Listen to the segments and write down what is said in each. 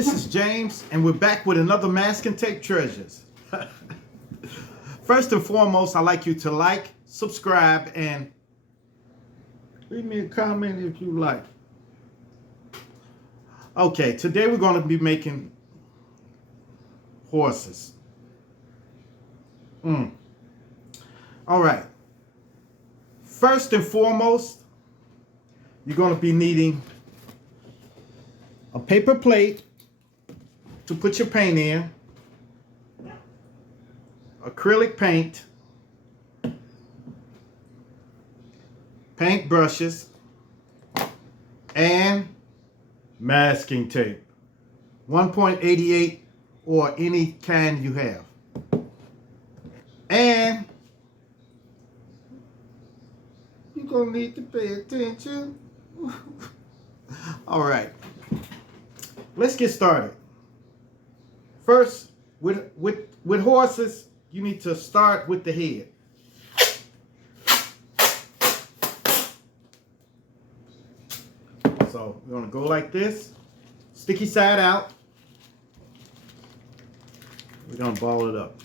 This is James, and we're back with another Masking Tape Treasures. First and foremost, I'd like you to like, subscribe, and leave me a comment if you like. Okay, today we're going to be making horses. All right. First and foremost, you're going to be needing a paper plate to put your paint in, acrylic paint, paint brushes, and masking tape. 1.88 or any kind you have. And you're going to need to pay attention. All right. Let's get started. First, with horses, you need to start with the head. So we're going to go like this, sticky side out. We're going to ball it up,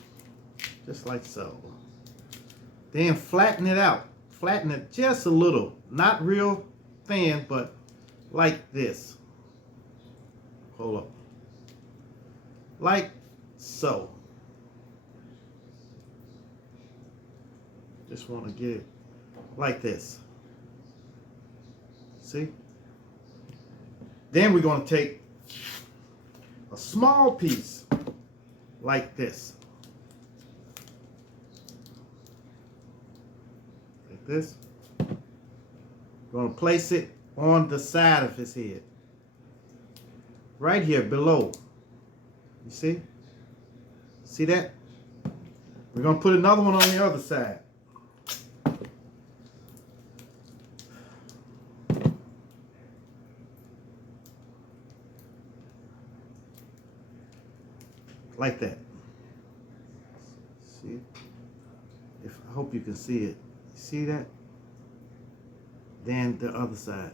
just like so. Then flatten it out. Flatten it just a little, not real thin, but like this. Hold up. Like so. Just want to get it like this. See? Then we're going to take a small piece like this. Like this. We're going to place it on the side of his head. Right here below. You see? See that? We're going to put another one on the other side. Like that. See? I hope you can see it. See that? Then the other side.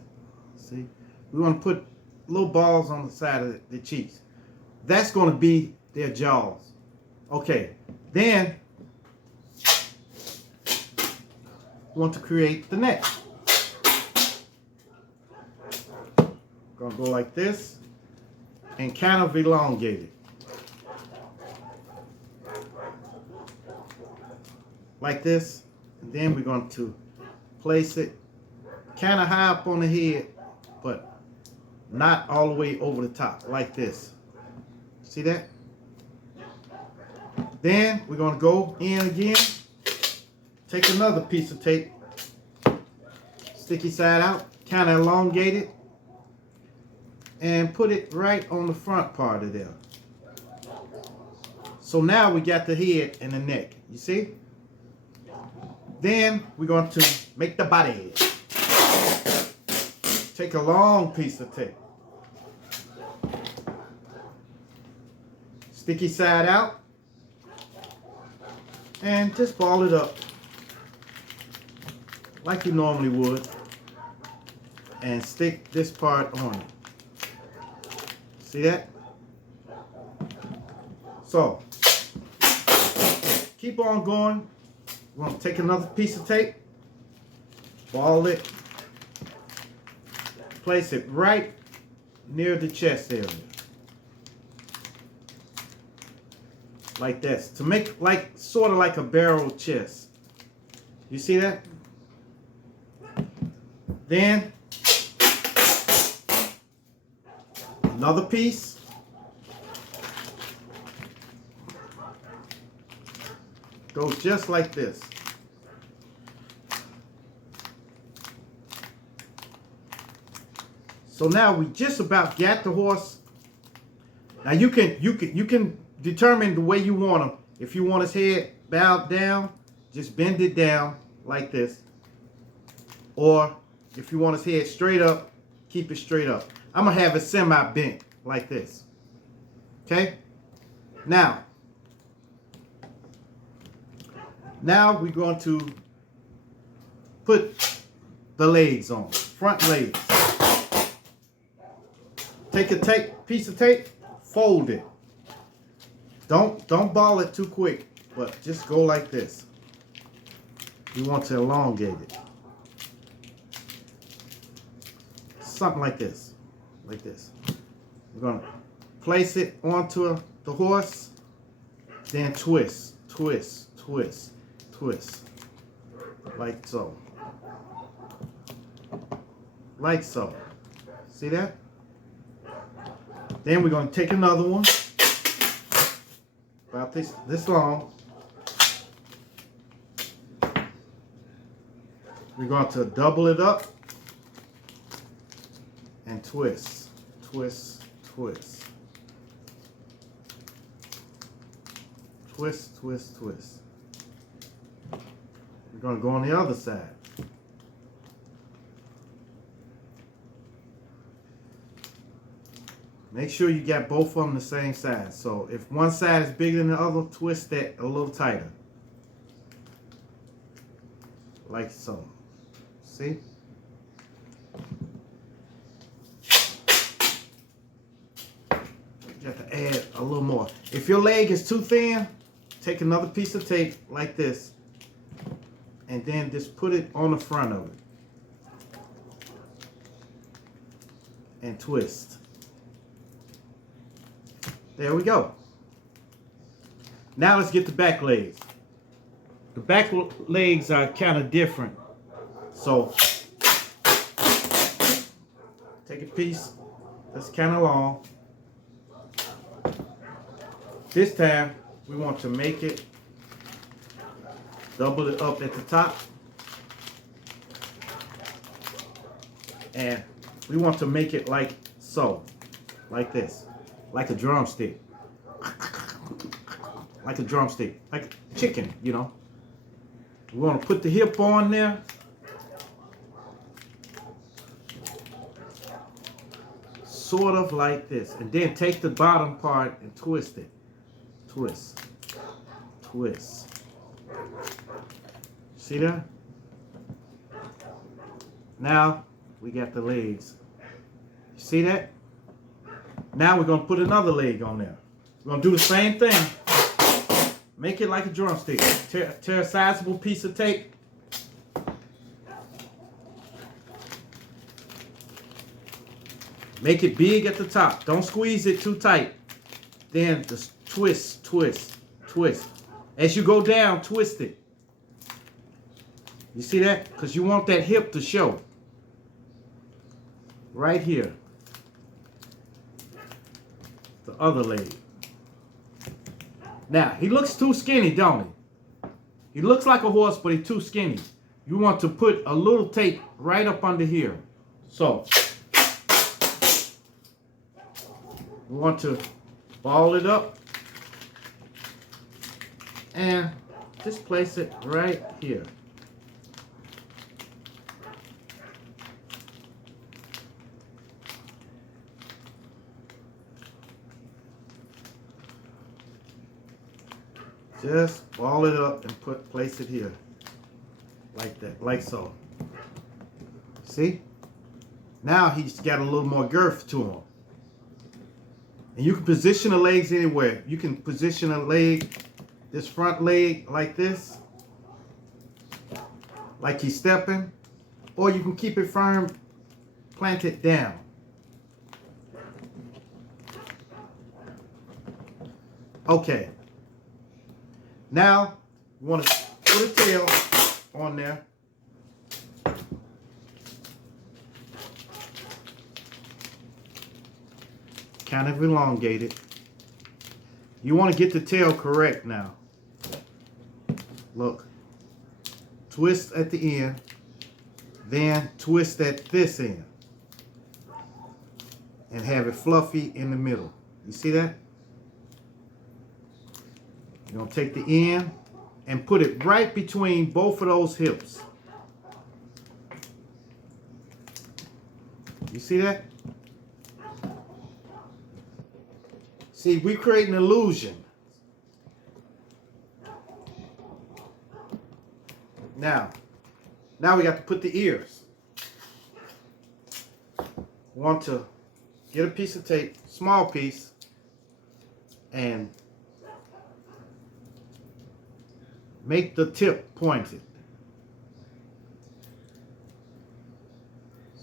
See? We want to put little balls on the side of the cheeks. That's going to be their jaws. Okay. Then we want to create the neck. Going to go like this and kind of elongate it. Like this. And then we're going to place it kind of high up on the head, but not all the way over the top, like this. See that? Then we're going to go in again. Take another piece of tape. Sticky side out. Kind of elongate it. And put it right on the front part of there. So now we got the head and the neck. You see? Then we're going to make the body. Take a long piece of tape. Sticky side out. And just ball it up like you normally would. And stick this part on it. See that? So, keep on going. We're going to take another piece of tape. Ball it. Place it right near the chest area. Like this, to make like sort of like a barrel chest. You see that? Then another piece. Goes just like this. So now we just about got the horse. Now you can determine the way you want him. If you want his head bowed down, just bend it down like this. Or if you want his head straight up, keep it straight up. I'm going to have it semi-bent like this. Okay? Now we're going to put the legs on, front legs. Take a piece of tape, fold it. Don't ball it too quick, but just go like this. You want to elongate it. Something like this. Like this. We're going to place it onto the horse, then twist, twist, twist, twist. Like so. Like so. See that? Then we're going to take another one, about this long. We're going to double it up and twist, twist, twist. Twist, twist, twist. We're going to go on the other side. Make sure you got both of them the same size. So if one side is bigger than the other, twist that a little tighter. Like so. See? You have to add a little more. If your leg is too thin, take another piece of tape like this and then just put it on the front of it and twist. There we go. Now let's get the back legs. The back legs are kind of different. So take a piece that's kind of long. This time we want to make it, double it up at the top. And we want to make it like so, like this. Like a drumstick. Like a drumstick. Like chicken, you know. We want to put the hip on there. Sort of like this. And then take the bottom part and twist it. Twist. Twist. See that? Now we got the legs. You see that? Now we're going to put another leg on there. We're going to do the same thing. Make it like a drumstick. Tear a sizable piece of tape. Make it big at the top. Don't squeeze it too tight. Then just twist, twist, twist. As you go down, twist it. You see that? Because you want that hip to show. Right here. The other leg. Now, he looks too skinny, don't he? He looks like a horse, but he's too skinny. You want to put a little tape right up under here. So, we want to ball it up and just place it right here. Just ball it up and place it here. Like that, like so. See? Now he's got a little more girth to him. And you can position the legs anywhere. You can position a leg, this front leg like this. Like he's stepping. Or you can keep it firm, plant it down. Okay. Now, we want to put a tail on there. Kind of elongated. You want to get the tail correct now. Look. Twist at the end. Then twist at this end. And have it fluffy in the middle. You see that? You're going to take the end and put it right between both of those hips. You see that? See, we create an illusion. Now we got to put the ears. Want to get a piece of tape, small piece, and make the tip pointed.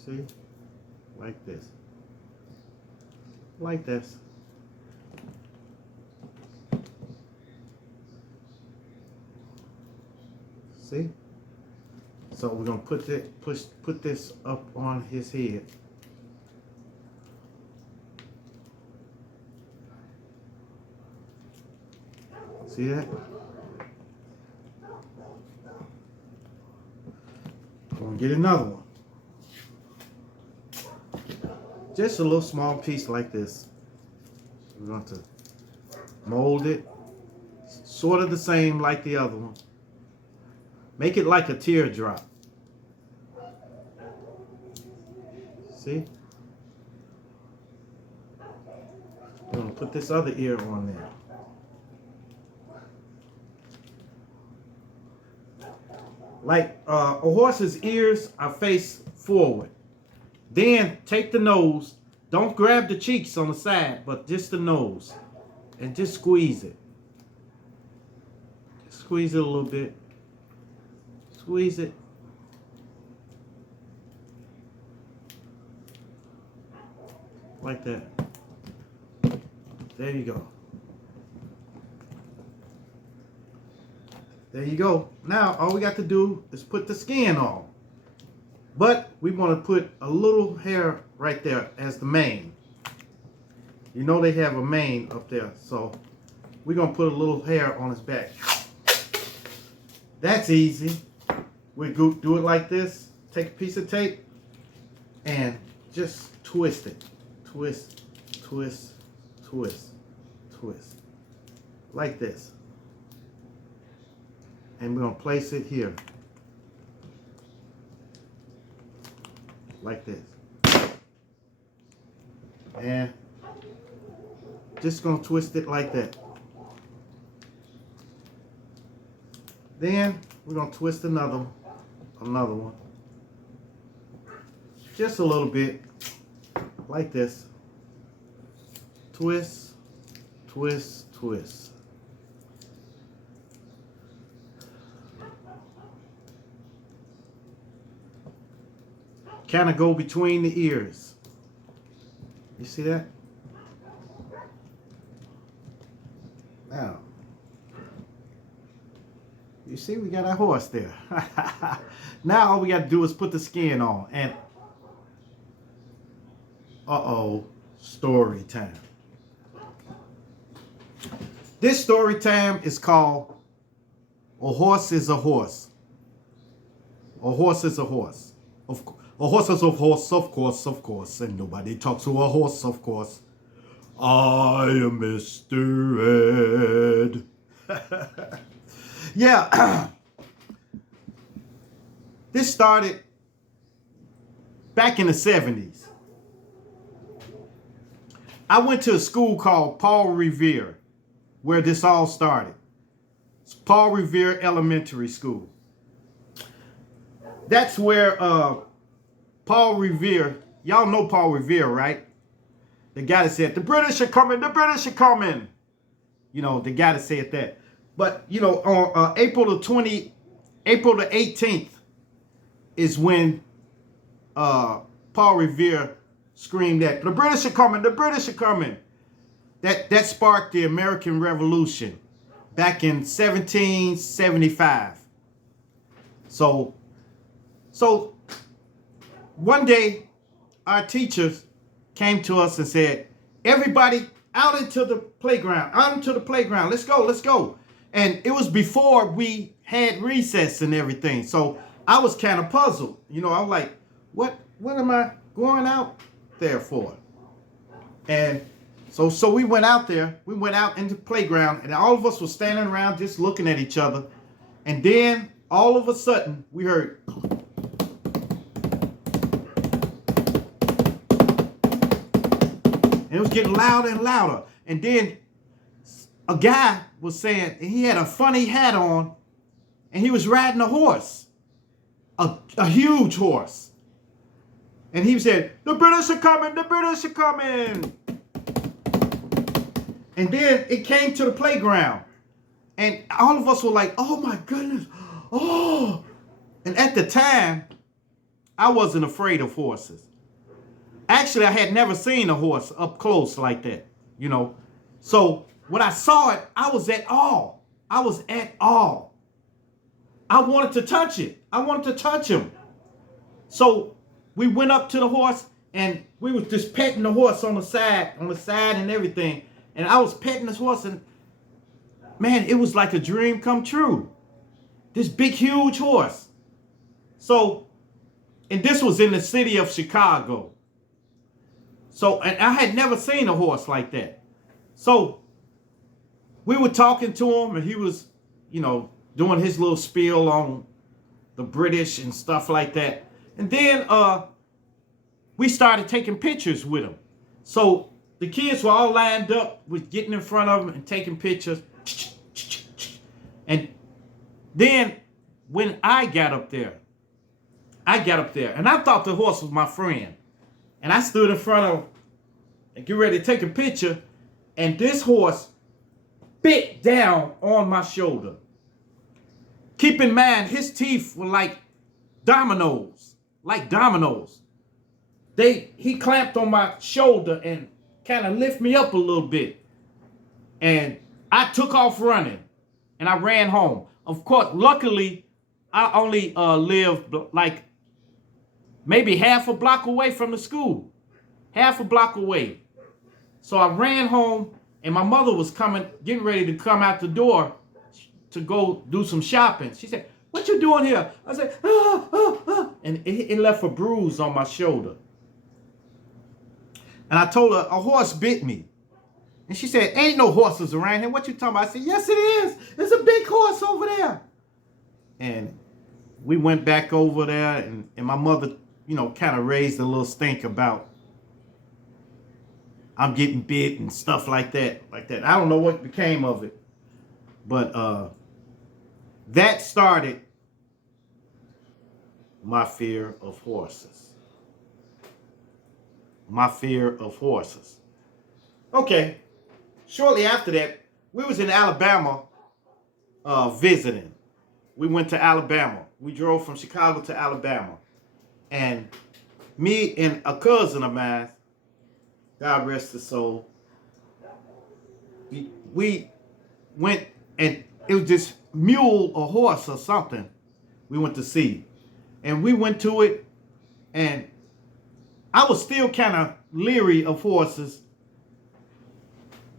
See? Like this. Like this. See? So we're gonna put this up on his head. See that? I'm gonna get another one. Just a little small piece like this. We're going to mold it, sort of the same like the other one. Make it like a teardrop. See? We're going to put this other ear on there. Like a horse's ears are faced forward. Then take the nose. Don't grab the cheeks on the side, but just the nose. And just squeeze it. Just squeeze it a little bit. Squeeze it. Like that. There you go. There you go. Now all we got to do is put the skin on. But we want to put a little hair right there as the mane. You know they have a mane up there, so we're going to put a little hair on his back. That's easy. We do it like this. Take a piece of tape and just twist it. Twist, twist, twist, twist. Like this. And we're going to place it here. Like this. And just gonna twist it like that. Then we're gonna twist another one. Just a little bit. Like this. Twist, twist, twist. Kind of go between the ears. You see that? Now, you see we got our horse there. Now all we got to do is put the skin on. And, story time. This story time is called A Horse is a Horse. A horse is a horse. Of course. A horse is a horse, of course, and nobody talks to a horse, of course. I am Mr. Ed. Yeah. This started back in the 70s. I went to a school called Paul Revere, where this all started. It's Paul Revere Elementary School. That's where Paul Revere, y'all know Paul Revere, right? The guy that said, the British are coming, the British are coming. You know, the guy that said that. But, you know, on April the 18th is when Paul Revere screamed that, the British are coming, the British are coming. That sparked the American Revolution back in 1775. So one day, our teachers came to us and said, everybody out into the playground, let's go, let's go. And it was before we had recess and everything. So I was kind of puzzled. You know, I was like, what am I going out there for? And so we went out there, we went out into the playground, and all of us were standing around just looking at each other. And then all of a sudden we heard, and it was getting louder and louder. And then a guy was saying, and he had a funny hat on, and he was riding a horse, a huge horse. And he said, the British are coming, the British are coming. And then it came to the playground. And all of us were like, oh my goodness. Oh. And at the time, I wasn't afraid of horses. Actually, I had never seen a horse up close like that, you know. So when I saw it, I was at awe. I was at awe. I wanted to touch it. I wanted to touch him. So we went up to the horse and we was just petting the horse on the side and everything. And I was petting this horse and man, it was like a dream come true. This big, huge horse. So, and this was in the city of Chicago. So, and I had never seen a horse like that. So we were talking to him and he was, you know, doing his little spiel on the British and stuff like that. And then we started taking pictures with him. So the kids were all lined up with getting in front of him and taking pictures. And then when I got up there and I thought the horse was my friend. And I stood in front of him and get ready to take a picture. And this horse bit down on my shoulder. Keep in mind, his teeth were like dominoes. He clamped on my shoulder and kind of lift me up a little bit. And I took off running and I ran home. Of course, luckily, I only lived like maybe half a block away from the school. Half a block away. So I ran home and my mother was getting ready to come out the door to go do some shopping. She said, "What you doing here?" I said, and it left a bruise on my shoulder. And I told her, "A horse bit me." And she said, "Ain't no horses around here. What you talking about?" I said, "Yes, it is. There's a big horse over there." And we went back over there and my mother, you know, kind of raised a little stink about I'm getting bit and stuff like that. I don't know what became of it. But that started my fear of horses. Okay. Shortly after that, we was in Alabama visiting. We went to Alabama. We drove from Chicago to Alabama. And me and a cousin of mine, God rest his soul, we went, and it was this mule or horse or something we went to see. And we went to it, and I was still kind of leery of horses,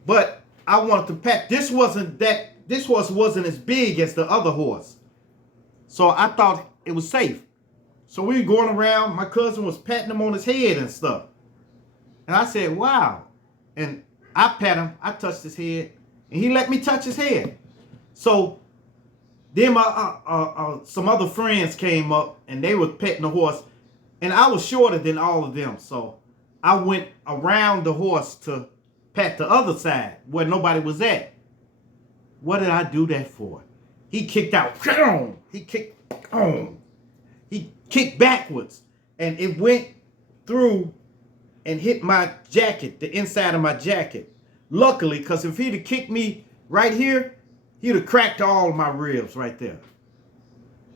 but I wanted to pet. This horse wasn't as big as the other horse. So I thought it was safe. So we were going around, my cousin was patting him on his head and stuff. And I said, wow. And I pet him, I touched his head, and he let me touch his head. So then some other friends came up, and they were petting the horse, and I was shorter than all of them. So I went around the horse to pat the other side where nobody was at. What did I do that for? He kicked out. He kicked backwards, and it went through and hit my jacket, the inside of my jacket. Luckily, because if he'd have kicked me right here, he'd have cracked all my ribs right there.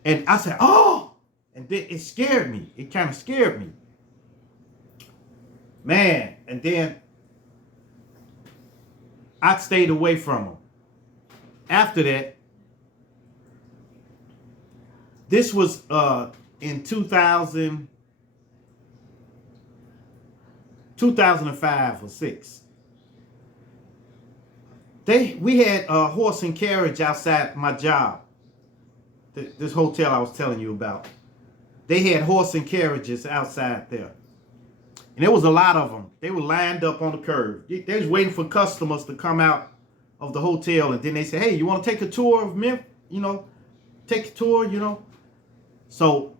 And I said, oh! And then it scared me. It kind of scared me. Man, and then I stayed away from him. After that, this was in 2005 or 6. We had a horse and carriage outside my job. This hotel I was telling you about. They had horse and carriages outside there. And there was a lot of them. They were lined up on the curb. They was waiting for customers to come out of the hotel. And then they said, hey, you want to take a tour of Memphis? You know, take a tour, you know. So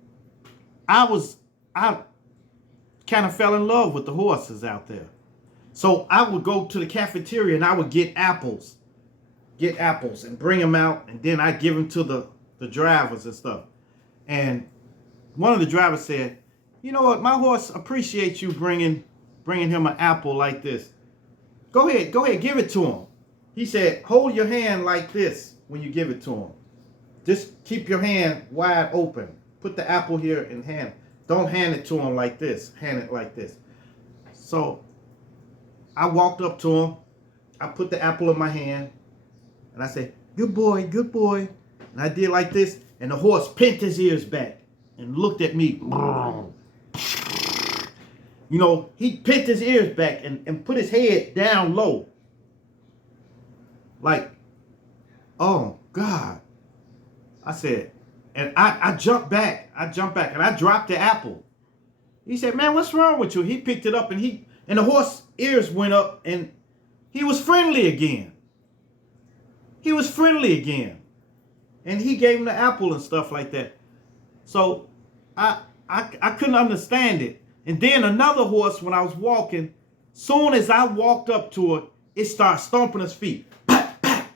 I kind of fell in love with the horses out there. So I would go to the cafeteria and I would get apples and bring them out. And then I'd give them to the drivers and stuff. And one of the drivers said, you know what, my horse appreciates you bringing him an apple like this. Go ahead, give it to him. He said, hold your hand like this when you give it to him. Just keep your hand wide open. Put the apple here and hand. Don't hand it to him like this. Hand it like this. So I walked up to him. I put the apple in my hand. And I said, good boy, good boy. And I did like this. And the horse pinned his ears back and looked at me. You know, he pinned his ears back and put his head down low. Like, oh, God. I said, and I jumped back. I jumped back and I dropped the apple. He said, man, what's wrong with you? He picked it up and the horse ears went up and he was friendly again. He was friendly again. And he gave him the apple and stuff like that. So I couldn't understand it. And then another horse, when I was walking, soon as I walked up to it, it started stomping its feet. Pat, pat,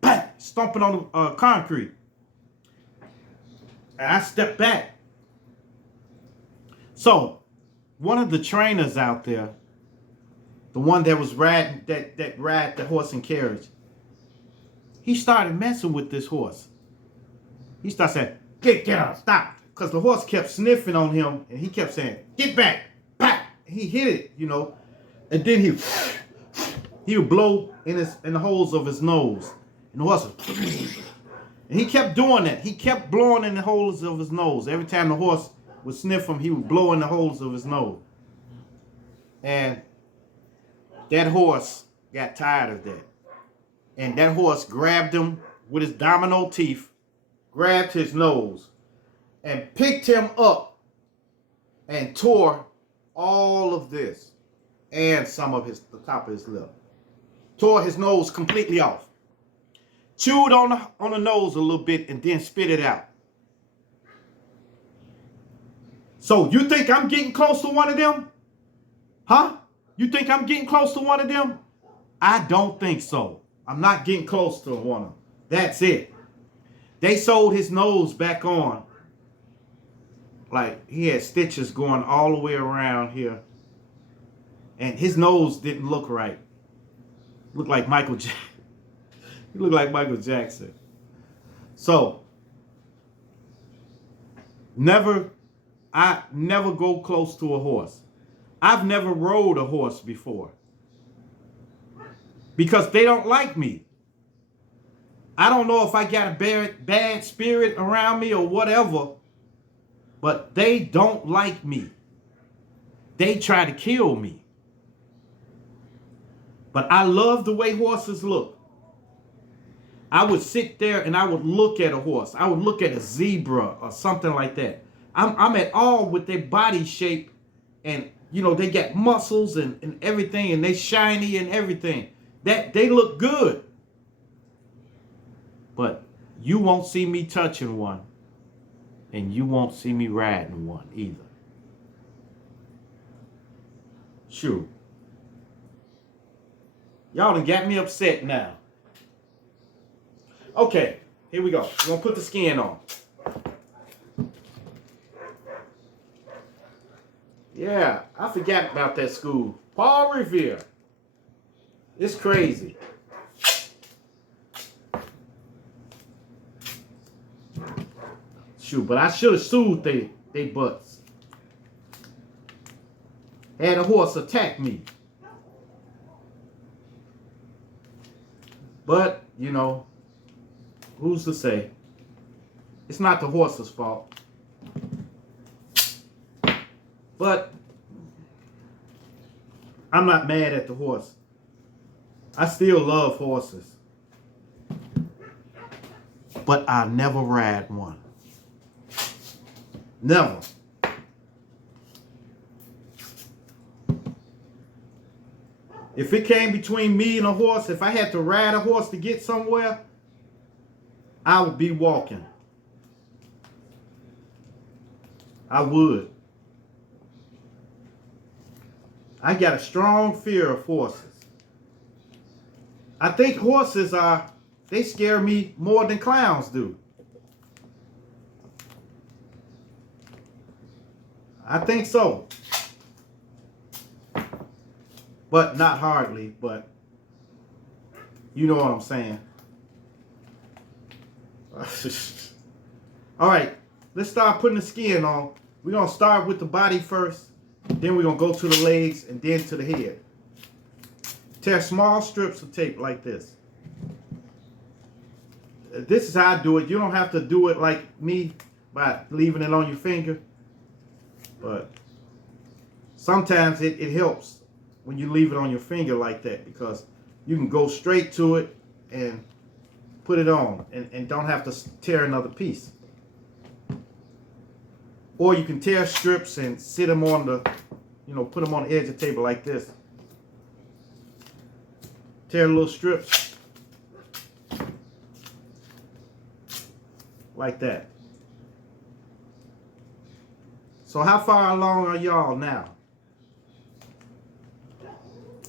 pat, stomping on the concrete. And I stepped back. So one of the trainers out there, the one that was riding that ride the horse and carriage, he started messing with this horse. He started saying, get out, stop. Because the horse kept sniffing on him and he kept saying, get back, back. He hit it, you know. And then he would blow in the holes of his nose. And the horse would, and he kept doing that. He kept blowing in the holes of his nose. Every time the horse would sniff him, he would blow in the holes of his nose. And that horse got tired of that. And that horse grabbed him with his domino teeth, grabbed his nose, and picked him up and tore all of this and some of the top of his lip. Tore his nose completely off. Chewed on the nose a little bit and then spit it out. So you think I'm getting close to one of them? Huh? You think I'm getting close to one of them? I don't think so. I'm not getting close to one of them. That's it. They sewed his nose back on. Like he had stitches going all the way around here. And his nose didn't look right. Looked like Michael Jackson. He looked like Michael Jackson. So, I never go close to a horse. I've never rode a horse before. Because they don't like me. I don't know if I got a bad spirit around me or whatever, but they don't like me. They try to kill me. But I love the way horses look. I would sit there and I would look at a horse. I would look at a zebra or something like that. I'm at all with their body shape, and you know, they got muscles and everything, and they shiny and everything. That they look good. But you won't see me touching one, and you won't see me riding one either. Sure. Y'all done got me upset now. Okay, here we go. We're gonna put the skin on. Yeah, I forgot about that school. Paul Revere. It's crazy. Shoot, but I should have sued they butts. Had a horse attack me. But, you know, who's to say? It's not the horse's fault. But I'm not mad at the horse. I still love horses. But I never ride one. Never. If it came between me and a horse, if I had to ride a horse to get somewhere, I would be walking. I would. I got a strong fear of horses. I think horses they scare me more than clowns do. I think so. But not hardly, but You know what I'm saying. All right, let's start putting the skin on. We're going to start with the body first. Then we're going to go to the legs and then to the head. Tear small strips of tape like this. This is how I do it. You don't have to do it like me by leaving it on your finger. But sometimes it helps when you leave it on your finger like that, because you can go straight to it and put it on and don't have to tear another piece. Or you can tear strips and sit them on the, put them on the edge of the table like this. Tear little strips like that. So how far along are y'all now?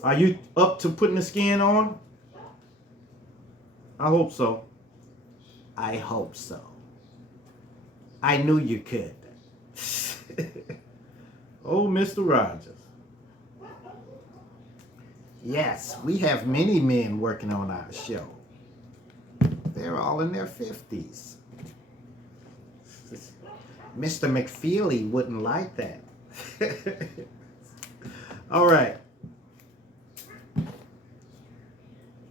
Are you up to putting the skin on? I hope so. I hope so. I knew you could. Oh, Mr. Rogers. Yes, we have many men working on our show. They're all in their 50s. Mr. McFeely wouldn't like that. All right.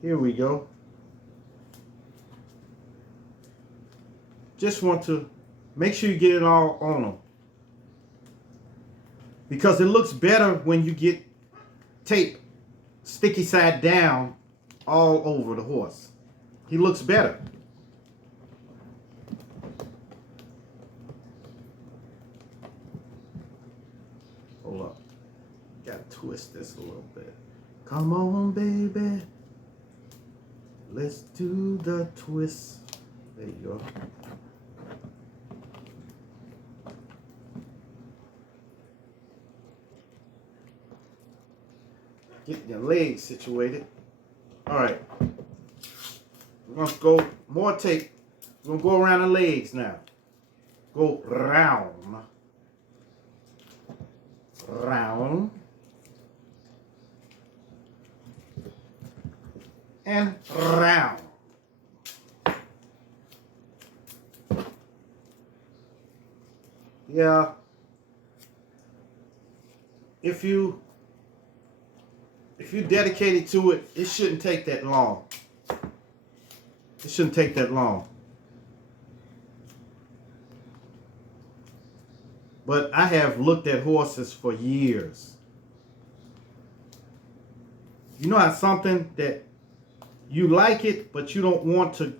Here we go. Just want to make sure you get it all on them, because it looks better when you get tape sticky side down all over the horse. He looks better. Hold up. Gotta twist this a little bit. Come on, baby. Let's do the twist. There you go. Get your legs situated. All right. We're going to go more tape. We're going to go around the legs now. Go round. Round. And round. Yeah. If you're dedicated to it, it shouldn't take that long. It shouldn't take that long. But I have looked at horses for years. You know how something that you like it, but you don't want to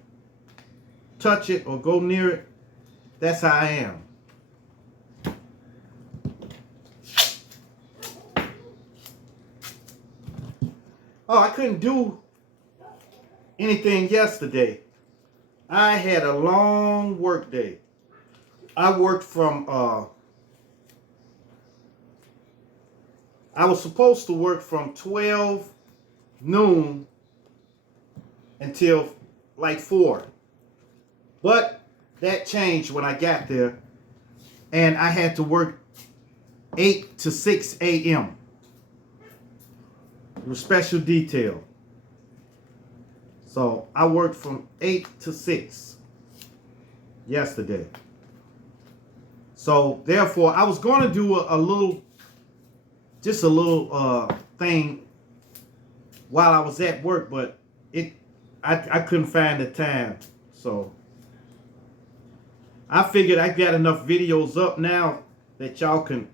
touch it or go near it? That's how I am. Oh, I couldn't do anything yesterday. I had a long work day. I worked from, I was supposed to work from 12 noon until like 4. But that changed when I got there. And I had to work 8 to 6 a.m. with special detail. So I worked from 8 to 6 yesterday. So therefore, I was going to do a little thing while I was at work, but I couldn't find the time. So I figured I got enough videos up now that y'all can,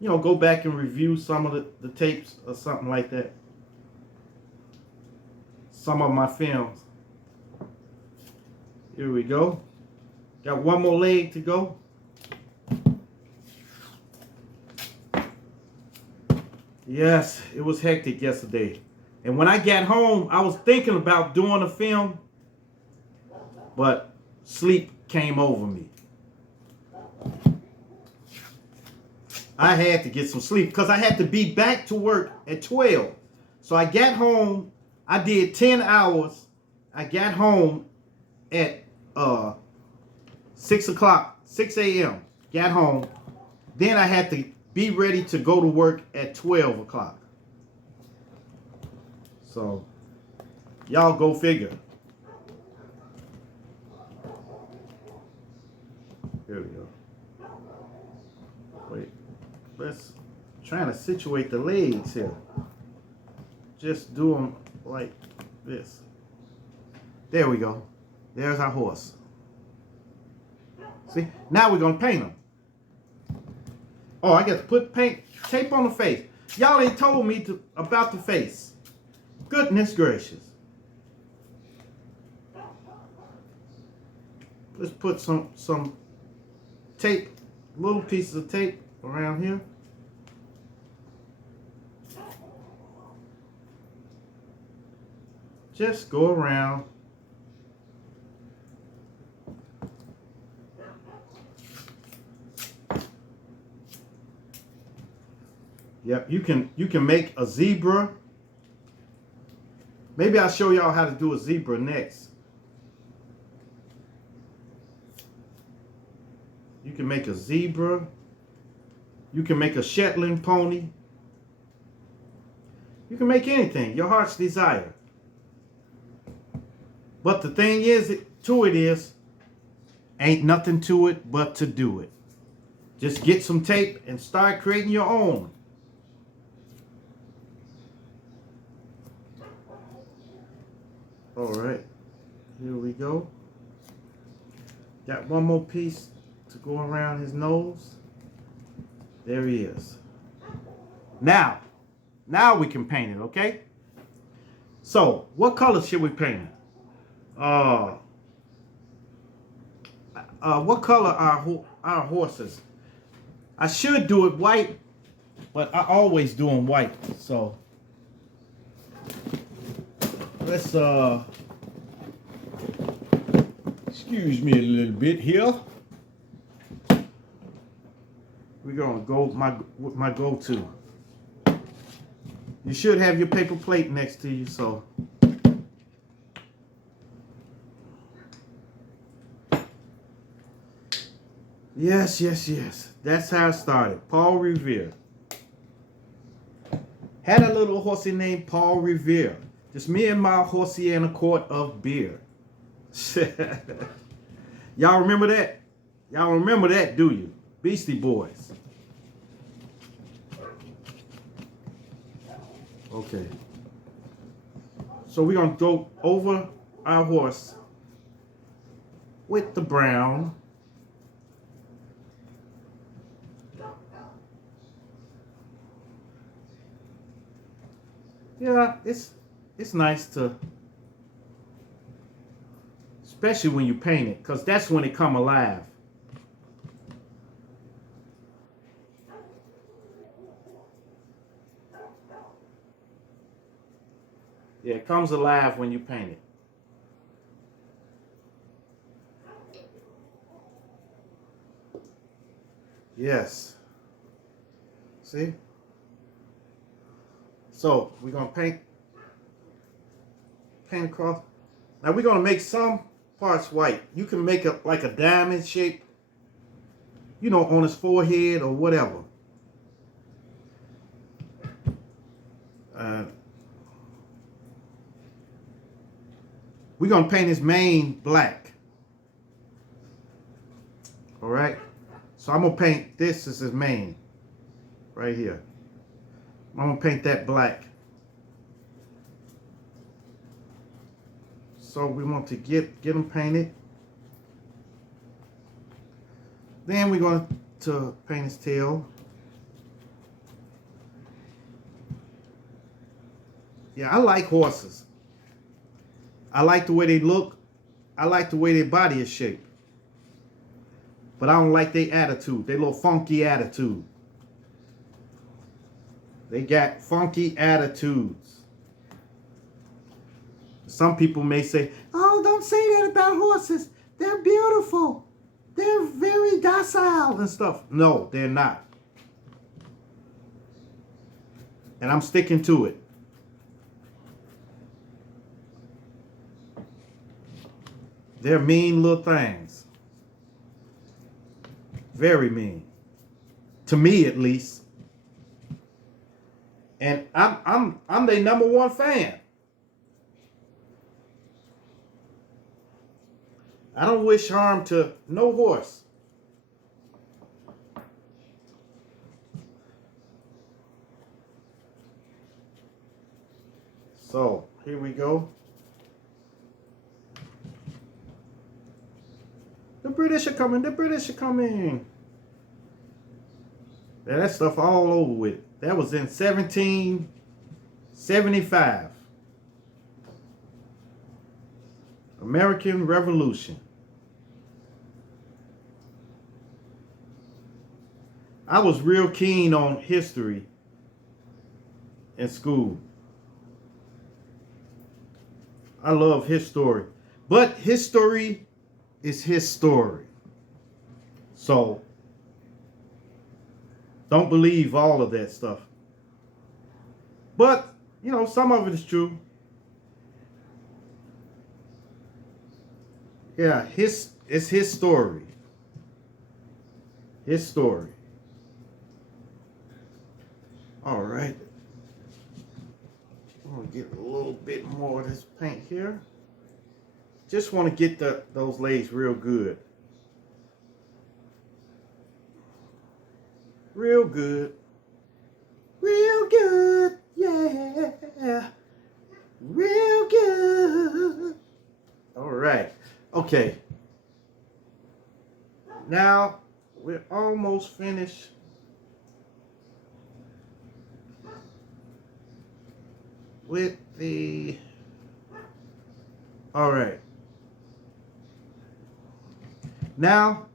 go back and review some of the tapes or something like that. Some of my films. Here we go. Got one more leg to go. Yes, it was hectic yesterday. And when I got home, I was thinking about doing a film, but sleep came over me. I had to get some sleep because I had to be back to work at 12. So I got home, I did 10 hours. I got home at 6 o'clock, 6 a.m. Got home. Then I had to be ready to go to work at 12 o'clock. So Y'all go figure. Here we go. Wait, let's trying to situate the legs here. Just do them like this. There we go. There's our horse. See, now we're gonna paint him. Oh, I got to put paint tape on the face. Y'all ain't told me about the face. Goodness gracious. Let's put some tape, little pieces of tape around here. Just go around. Yep, you can make a zebra. Maybe I'll show y'all how to do a zebra next. You can make a zebra. You can make a Shetland pony. You can make anything, your heart's desire. But the thing is, ain't nothing to it but to do it. Just get some tape and start creating your own. All right, here we go. Got one more piece to go around his nose. There he is. Now we can paint it, okay? So, what color should we paint it? What color are our horses? I should do it white, but I always do them white. So let's excuse me a little bit here. We're gonna go with my go-to. You should have your paper plate next to you, so. Yes. That's how it started. Paul Revere. Had a little horsey named Paul Revere. Just me and my horsey and a quart of beer. Y'all remember that? Y'all remember that, do you? Beastie Boys. Okay. So we're going to go over our horse with the brown. Yeah, it's nice to, especially when you paint it, because that's when it come alive. Yeah, it comes alive when you paint it. Yes. See? So we're gonna paint across. Now we're gonna make some parts white. You can make it like a diamond shape, you know, on his forehead or whatever. We're gonna paint his mane black. All right. So I'm gonna paint this as his mane, right here. I'm gonna paint that black. So we want to get him painted. Then we're going to paint his tail. Yeah, I like horses. I like the way they look. I like the way their body is shaped. But I don't like their attitude, their little funky attitude. They got funky attitudes. Some people may say, oh, don't say that about horses. They're beautiful. They're very docile and stuff. No, they're not. And I'm sticking to it. They're mean little things. Very mean. To me, at least. And I'm their #1 fan. I don't wish harm to no horse. So, here we go. The British are coming, the British are coming. Yeah, that stuff all over with. That was in 1775. American Revolution. I was real keen on history in school. I love his story. But history is his story. So, don't believe all of that stuff. But, you know, some of it is true. Yeah, it's his story. His story. All right. I'm going to get a little bit more of this paint here. Just want to get those legs real good. Real good. Real good. Yeah. Real good. All right. Okay. Now, we're almost finished. With the... All right. Now,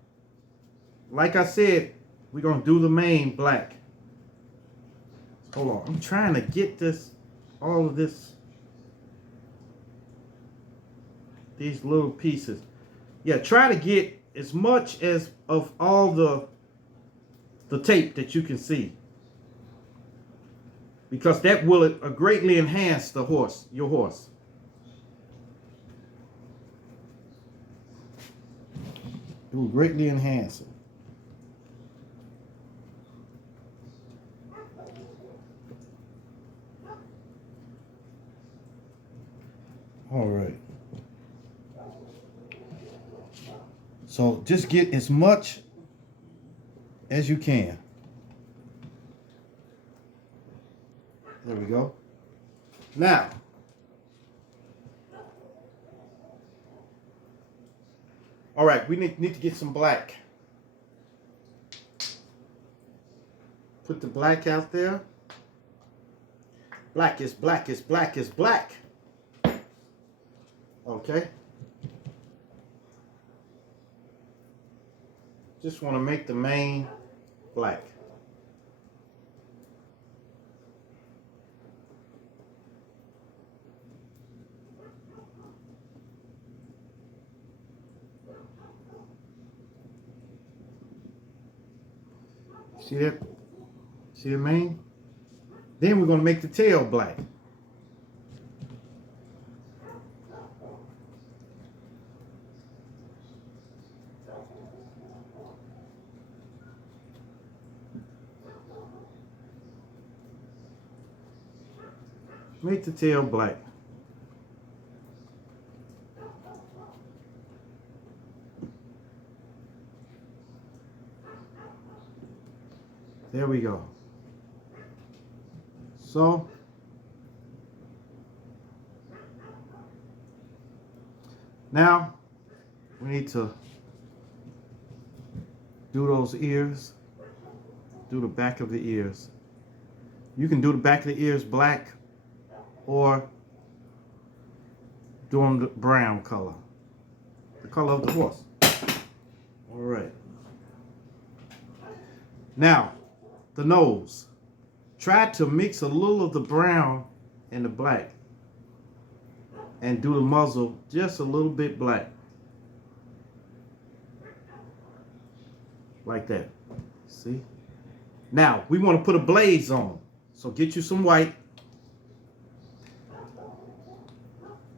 like I said, we're going to do the main black. Hold on. I'm trying to get this, all of this, these little pieces. Yeah, try to get as much as of all the tape that you can see. Because that will greatly enhance the horse, your horse. It will greatly enhance it. All right. So just get as much as you can. There we go. Now, all right, we need to get some black. Put the black out there. Black is black is black is black. Okay. Just want to make the mane black. See that? See the mane? Then we're going to make the tail black. Make the tail black. There we go. So, now we need to do those ears. Do the back of the ears. You can do the back of the ears black or do them the brown color. The color of the horse. All right. Now, the nose. Try to mix a little of the brown and the black. And do the muzzle just a little bit black. Like that. See? Now, we want to put a blaze on. So get you some white.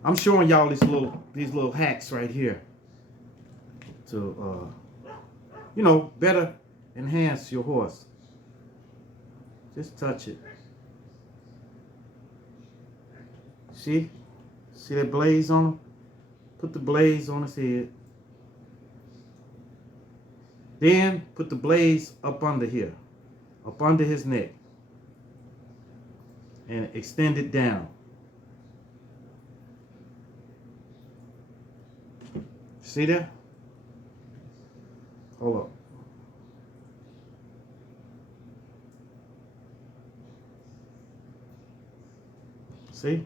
I'm showing y'all these little hacks right here. To, you know, better enhance your horse. Just touch it. See? See that blaze on him? Put the blaze on his head. Then put the blades up under here, up under his neck, and extend it down. See that? Hold up. See?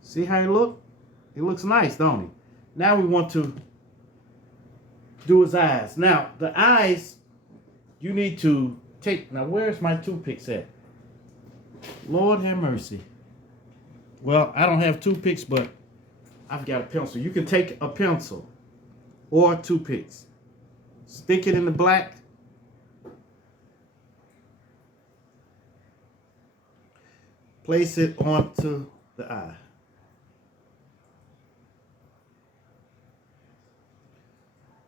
See how he look? He looks nice, don't he? Now we want to do his eyes. Now, the eyes, you need to take... Now, where's my toothpicks at? Lord have mercy. Well, I don't have toothpicks, but I've got a pencil. You can take a pencil or toothpicks. Stick it in the black. Place it onto the eye.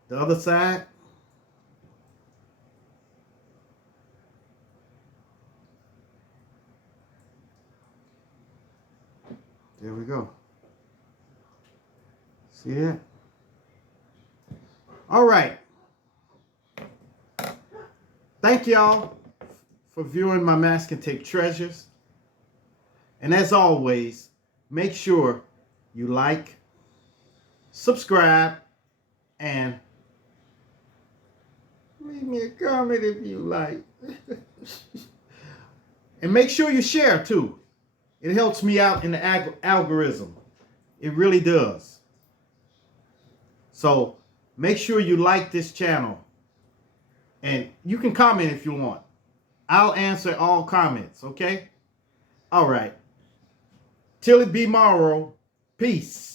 The other side. There we go. See that? All right. Thank y'all for viewing my Masking Tape Treasures. And as always, make sure you like, subscribe, and leave me a comment if you like. And make sure you share too. It helps me out in the algorithm. It really does. So make sure you like this channel. And you can comment if you want. I'll answer all comments, okay? All right. Till it be morrow. Peace.